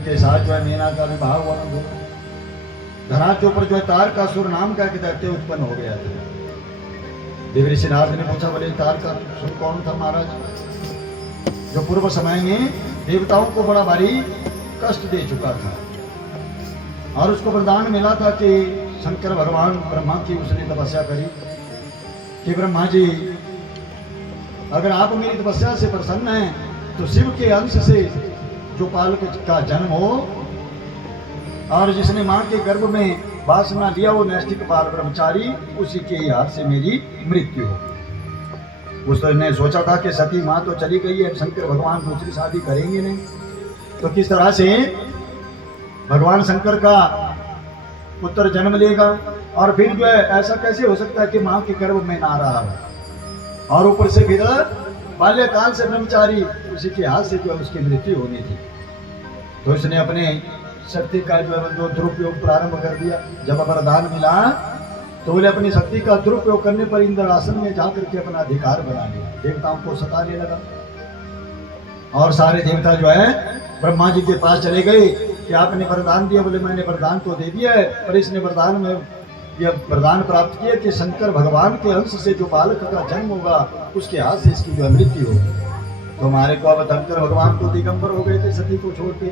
के साथ जो है मीना का विवाह हुआ बंधु। धरा के ऊपर जो है तारकासुर नाम का एक दैत्य उत्पन्न हो गया था। देवऋषि नारद ने पूछा, बोले तारकासुर कौन था महाराज? जो पूर्व समय में देवताओं को बड़ा भारी कष्ट दे चुका था और उसको वरदान मिला था कि शंकर भगवान ब्रह्मा की उसने तपस्या करी कि ब्रह्मा जी अगर आप मेरी तपस्या से प्रसन्न हैं तो शिव के अंश से जो बालक का जन्म हो और जिसने मां के गर्भ में वासना लिया वो नैष्ठिक बाल ब्रह्मचारी, उसी के हाथ से मेरी मृत्यु हो। उसने सोचा था कि सती मां तो चली गई है, शंकर भगवान दूसरी शादी करेंगे नहीं, तो किस तरह से भगवान शंकर का पुत्र जन्म लेगा और फिर जो है ऐसा कैसे हो सकता है कि मां के गर्भ में ना रहा हो और ऊपर से फिर बाल्यकाल से ब्रह्मचारी, उसी के हाथ से जो है उसकी मृत्यु होनी थी। तो इसने अपने शक्ति का जो है दुरुपयोग प्रारंभ कर दिया। जब वरदान मिला तो बोले अपनी शक्ति का दुरुपयोग करने पर इंद्र आसन में जाकर के अपना अधिकार बना लिया, देवताओं को सताने लगा और सारे देवता जो है ब्रह्मा जी के पास चले गए कि आपने वरदान दिया। बोले मैंने वरदान तो दे दिया है, पर इसने वरदान में यह वरदान प्राप्त किया कि शंकर भगवान के अंश से जो बालक का जन्म होगा उसके हाथ से इसकी जो मृत्यु होगी। तो हमारे को अब शंकर भगवान को दिगंबर हो गए थे सती को छोड़ के।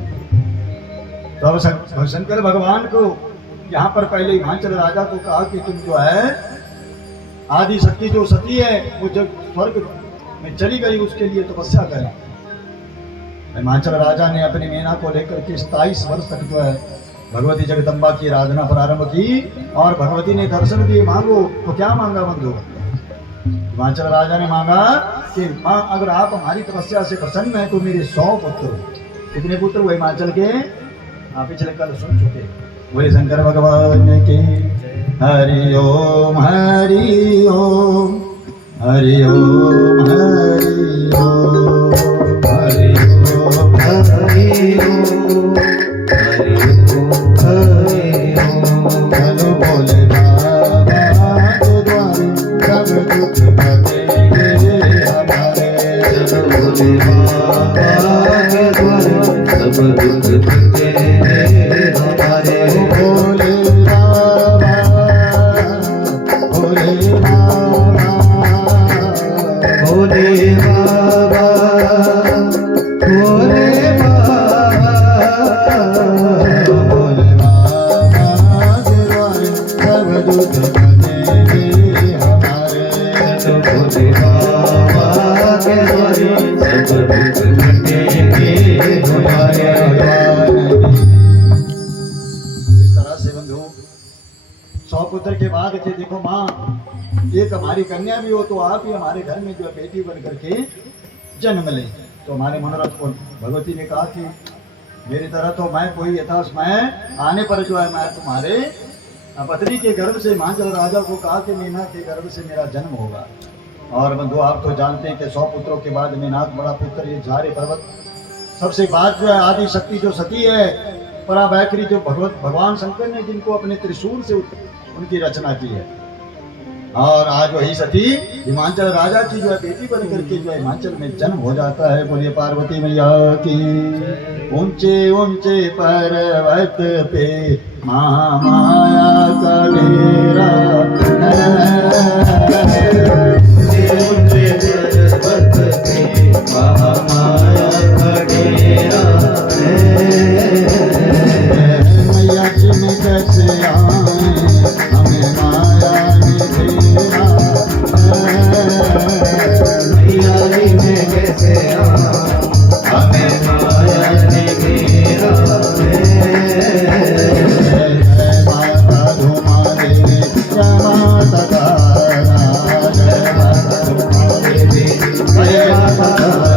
तो अब शंकर भगवान को यहाँ पर पहले हिमाचल राजा को कहा कि तुम जो है आदि शक्ति जो सती है वो जब स्वर्ग में चली गई उसके लिए तपस्या करें। हिमाचल राजा ने अपनी मीना को लेकर के 27 वर्ष तक जो है भगवती जगदम्बा की आराधना प्रारंभ की और भगवती ने दर्शन दिए। मांगो तो क्या मांगा बंधु? हिमाचल राजा ने मांगा कि मां अगर आप हमारी तपस्या से प्रसन्न है तो मेरे 100 पुत्र हो। कितने पुत्र हुए हिमाचल के? आप पिछले कल सुन चुके। बोले शंकर भगवान के हरि ओम हरि ओम हरि ओम हरि ओम हरि ओम हरि ओम हरि ओम। हेलो भोले बाबा के द्वारे सब दुख कटेंगे हमारे। चलो भोले बाबा के द्वारे सब दुख कटेंगे हमारे। भोले बाबा भोले बाबा भोले बाबा भोले बाबा भोले बाबा के द्वारे सब दुख कटेंगे हमारे। भोले बाबा के द्वारे सब दुख कटेंगे हमारे। इस तरह से बंधु 100 पुत्र के बाद के देखो माँ एक हमारी कन्या भी हो तो आप ही हमारे घर में जो है बेटी बन करके जन्म ले। तो हमारे मनोरथ को भगवती ने कहा कि मेरी तरह तो मैं कोई यथा मैं आने पर जो है मैं तुम्हारे पत्नी के गर्भ से हिमाचल राजा को कहा कि मीना के गर्भ से मेरा जन्म होगा। और बंधु आप तो जानते हैं कि 100 पुत्रों के बाद मीनाथ बड़ा पुत्र ये झारे पर्वत सबसे बाद जो है आदि शक्ति जो सती है परावैखरी जो भगवान शंकर ने जिनको अपने त्रिशूल से उनकी रचना की है। और आज वही सती हिमाचल राजा की जो है बेटी बन करके जो है हिमाचल में जन्म हो जाता है। बोलिए पार्वती मैया की। ऊंचे ऊंचे पर्वत पे महामाया का डेरा ऊंचे पर्वत पे महामाया का डेरा मैया जी में कैसे आए हमें माया मैया जी में कैसे हमें माया ने घेरा। माता धुमा देवी जय माता तारा जय माता धुमा देवी जय माता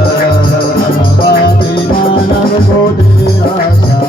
तारा मानव को दे आशा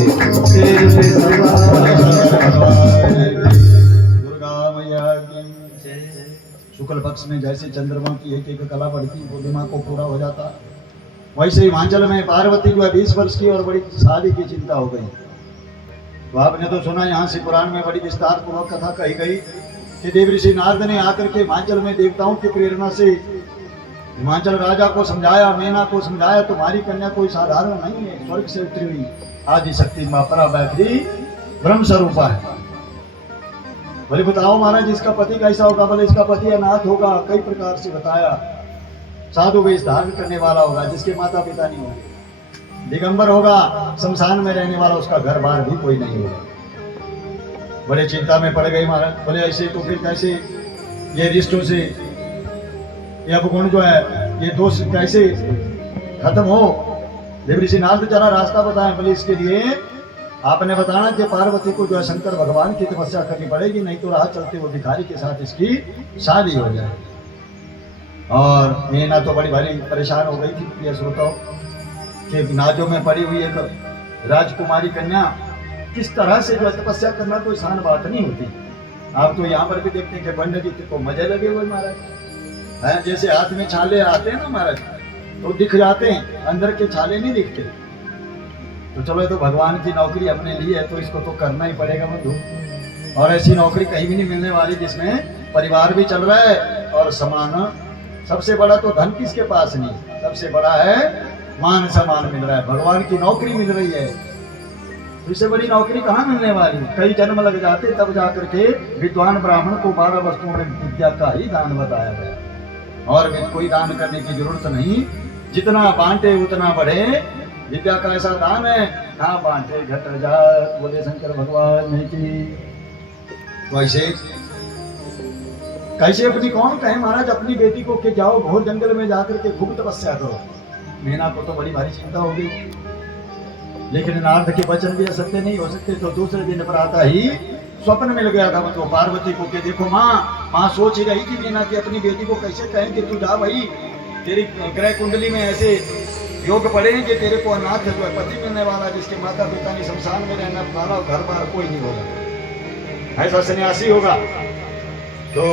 शेर पे सवार दुर्गा मैया की शुक्ल पक्ष में जैसे चंद्रमा की एक एक कला बढ़ती पूर्णिमा को पूरा हो जाता, वैसे हिमाचल में पार्वती जो है 20 वर्ष की और बड़ी शादी की चिंता हो गई। तो आपने तो सुना यहाँ से पुराण में बड़ी विस्तार पूर्वक कथा कही गई कि देव ऋषि नारद ने आकर के हिमाचल में देवताओं की प्रेरणा से हिमाचल राजा को समझाया, मेना को समझाया, तुम्हारी कन्या कोई साधारण नहीं है, स्वर्ग से उतरी हुई आदि शक्ति मापरा बैठी ब्रह्म स्वरूपा है। बोले बताओ महाराज इसका पति कैसा होगा? बोले इसका पति अनाथ होगा, कई प्रकार से बताया, साधु वेश धारण करने वाला होगा, जिसके माता पिता नहीं होंगे, दिगंबर होगा, शमशान में रहने वाला, उसका घर बार भी कोई नहीं होगा। बड़े चिंता में पड़ गई महाराज। बोले ऐसे तो फिर कैसे ये रिश्तों से ये अपगुण जो है, ये दोष कैसे खत्म हो? देव ऋषि नारद जरा रास्ता बताएं। बोले इसके लिए आपने बताना कि पार्वती को जो है शंकर भगवान की तपस्या करनी पड़ेगी, नहीं तो राह चलते वो भिखारी के साथ इसकी शादी हो जाए। और मीना तो बड़ी भारी परेशान हो गई थी प्रिय श्रोताओं कि नाजों में पड़ी हुई एक राजकुमारी कन्या किस तरह से जो है तपस्या करना कोई आसान बात नहीं होती। आप तो यहाँ पर भी देखते हैं कि पंडित जी को मजे लगे हुए महाराज हैं, जैसे हाथ में छाले आते हैं ना महाराज तो दिख जाते हैं, अंदर के छाले नहीं दिखते। तो चलो तो भगवान की नौकरी अपने लिए है तो इसको तो करना ही पड़ेगा बंधु। और ऐसी नौकरी कहीं भी नहीं मिलने वाली जिसमें परिवार भी चल रहा है और समान। सबसे बड़ा तो धन किसके पास नहीं, सबसे बड़ा है मान सम्मान मिल रहा है, भगवान की नौकरी मिल रही है। इससे बड़ी नौकरी कहाँ मिलने वाली? कई जन्म लग जाते तब जाकर के विद्वान ब्राह्मण को 12 वस्तुओं में विद्या का ही दान बताया गया। और कोई दान करने की जरूरत नहीं, जितना बांटे उतना बढ़े, विद्या का ऐसा दान है, ना बांटे घट जा। बोले शंकर भगवान की। वैसे कैसे अपनी कौन कहे महाराज अपनी बेटी को कि जाओ घोर जंगल में जाकर के खूब तपस्या करो। मीना को तो बड़ी भारी चिंता हो गई, लेकिन नारद के वचन भी असत्य नहीं हो सकते। तो दूसरे दिन प्रातः ही स्वप्न मिल गया था तो पार्वती को कि देखो माँ सोच ही रही थी मीना की अपनी बेटी को कैसे कहें कि तू जा भाई, तेरी ग्रह कुंडली में ऐसे योग पड़े कि तेरे को अनाथ जो है पति मिलने वाला, जिसके माता पिता नहीं, शमशान में रहना वाला, घर बार कोई नहीं होगा, ऐसा सन्यासी होगा। तो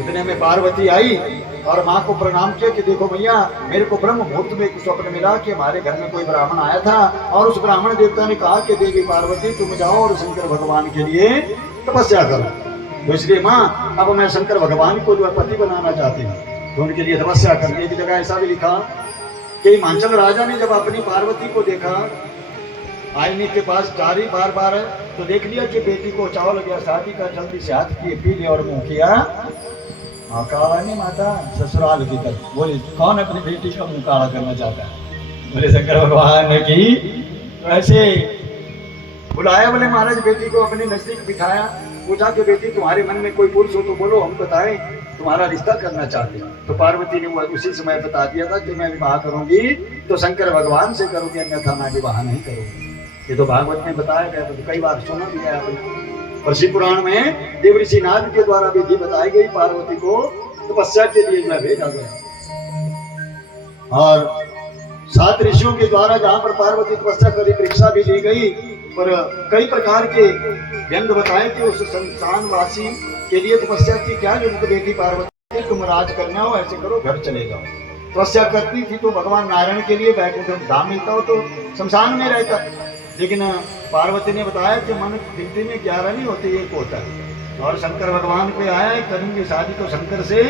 इतने में पार्वती आई और माँ को प्रणाम किया कि देखो भैया मेरे को ब्रह्म मुहूर्त में एक स्वप्न मिला कि हमारे घर में कोई ब्राह्मण आया था और उस ब्राह्मण देवता ने कहा कि देवी पार्वती तुम जाओ और शंकर भगवान के लिए तपस्या करो। तो इसलिए माँ अब मैं शंकर भगवान को जो है पति बनाना चाहती हूँ, तो उनके लिए तपस्या करने की जगह ऐसा भी लिखा कि हिमाचल राजा ने जब अपनी पार्वती को देखा आईने के पास जारी बार बार तो देख लिया कि बेटी को चाव लग गया, शादी का जल्दी से हाथ किए पी लिया और मुंह किया काला नहीं माता ससुराल की तरफ। बोले कौन अपनी बेटी का मुंह काला करना चाहता है? बोले शंकर भगवान की। ऐसे बुलाया, बोले महाराज बेटी को अपने नजदीक बिठाया, पूछा कि बेटी तुम्हारे मन में कोई पुरुष हो तो बोलो हम बताएं, तुम्हारा रिश्ता करना चाहते हैं। तो पार्वती ने उसी समय बता दिया था कि मैं विवाह करूंगी तो शंकर भगवान से करूंगी, अन्यथा मैं विवाह नहीं करूंगी। ये तो भागवत में बताया गया, तो कई बार सुना भी है आपने। और शिव पुराण में देव ऋषि नारद के द्वारा विधि बताई गई, पार्वती को तपस्या के लिए जो भेजा गया। और 7 ऋषियों के द्वारा जहाँ पर पार्वती तपस्या करी परीक्षा भी ली गई, पर कई प्रकार के व्यंग बताए कि उस संसानवासी के लिए तपस्या की क्या जरूरत? बेटी पार्वती तुम राज करना हो ऐसे करो, घर चले जाओ। तपस्या करती थी तो भगवान नारायण के लिए वैकुंठ धाम मिलता हो तो शमशान में रहता, लेकिन पार्वती ने बताया कि मन गिनती में 11 नहीं होते, 1 होता है। और शंकर भगवान पे आया है करूंगी शादी तो शंकर से,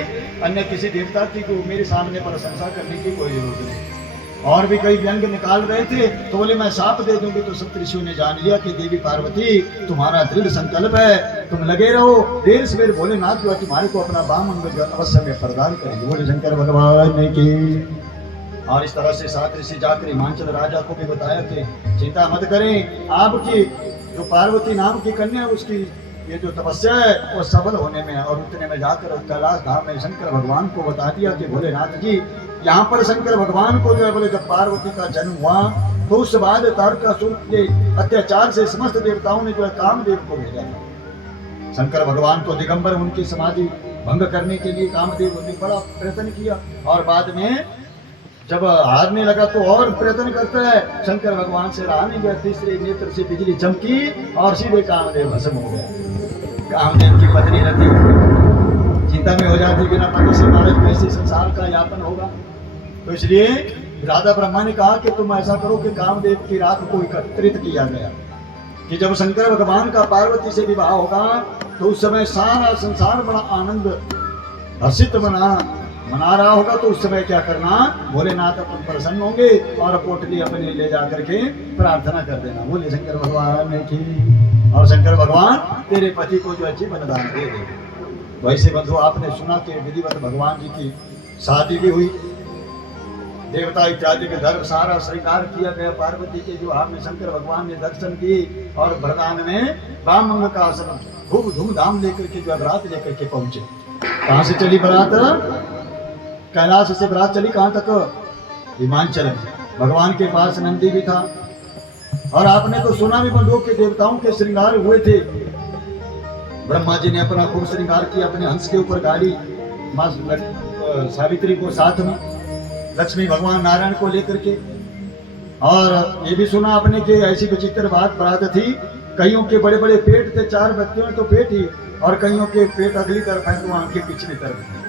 अन्य किसी देवता की को मेरे सामने प्रशंसा करने की कोई जरूरत नहीं। और भी कई व्यंग निकाल रहे थे तो बोले मैं शाप दे दूंगी। तो सप्तऋषियों ने जान लिया कि देवी पार्वती तुम्हारा दृढ़ संकल्प है, तुम लगे रहो, देर सवेर भोलेनाथ जो तुम्हारे को अपना बामन अवश्य में प्रदान करेंगे। बोले शंकर भगवान की। और इस तरह से 7 ऋषि जाकर हिमाचल राजा को भी बताया कि चिंता मत करें, आपकी जो पार्वती नाम की कन्या उसकी ये जो तपस्या है वो सफल होने में। और उतने में जाकर कैलाश धाम में शंकर भगवान को बता दिया कि भोलेनाथ जी यहाँ पर शंकर भगवान को जो है बोले जब पार्वती का जन्म हुआ तो उस बाद तारकासुर के अत्याचार से समस्त देवताओं ने जो है कामदेव को भेजा था। शंकर भगवान तो दिगंबर, उनकी समाधि भंग करने के लिए कामदेव ने बड़ा प्रयत्न किया। और बाद में जब हारने लगा तो और प्रयत्न करता है, शंकर भगवान से रहा नहीं गया, तीसरे नेत्र से बिजली चमकी और सीधे कामदेव भस्म हो गया। कामदेव की पत्नी रति चिंता में हो जाती, बिना पति से महाराज कैसे संसार का यापन होगा। तो इसलिए राधा ब्रह्मा ने कहा कि तुम ऐसा करो कि कामदेव की राख को एकत्रित किया गया कि जब शंकर भगवान का पार्वती से विवाह होगा तो उस समय सारा संसार बड़ा आनंद हर्षित मना रहा होगा। तो उस समय क्या करना, भोलेनाथ अपन प्रसन्न होंगे और पोटली अपने ले जा करके प्रार्थना कर देना, बोले शंकर भगवान की, और शंकर भगवान तेरे पति को जो अच्छी वरदान दे दे। वैसे बंधु आपने सुना कि विधिवत भगवान जी की शादी भी हुई, देवता इत्यादि के धर्म सारा श्रृंगार किया गया। पार्वती के जो में शंकर भगवान ने दर्शन किए और वरदान में वामंग का आसन खूब धूमधाम लेकर के जो बरात लेकर के पहुंचे। कहां से चली बरात? कैलाश से बरात चली कहां तक? हिमांचल में। भगवान के पास नंदी भी था और आपने तो सुना भी बंधुओं के देवताओं के श्रृंगार हुए थे। ब्रह्मा जी ने अपना खूब श्रृंगार किया, अपने हंस के ऊपर गाड़ी मां सावित्री को साथ में, लक्ष्मी भगवान नारायण को लेकर के। और ये भी सुना आपने कि ऐसी विचित्र बात थी, कईयों के बड़े बड़े पेट थे, 4 व्यक्तियों में तो पेट ही, और कईयों के पेट अगली तरफ है तो आंखें पिछली तरफ है।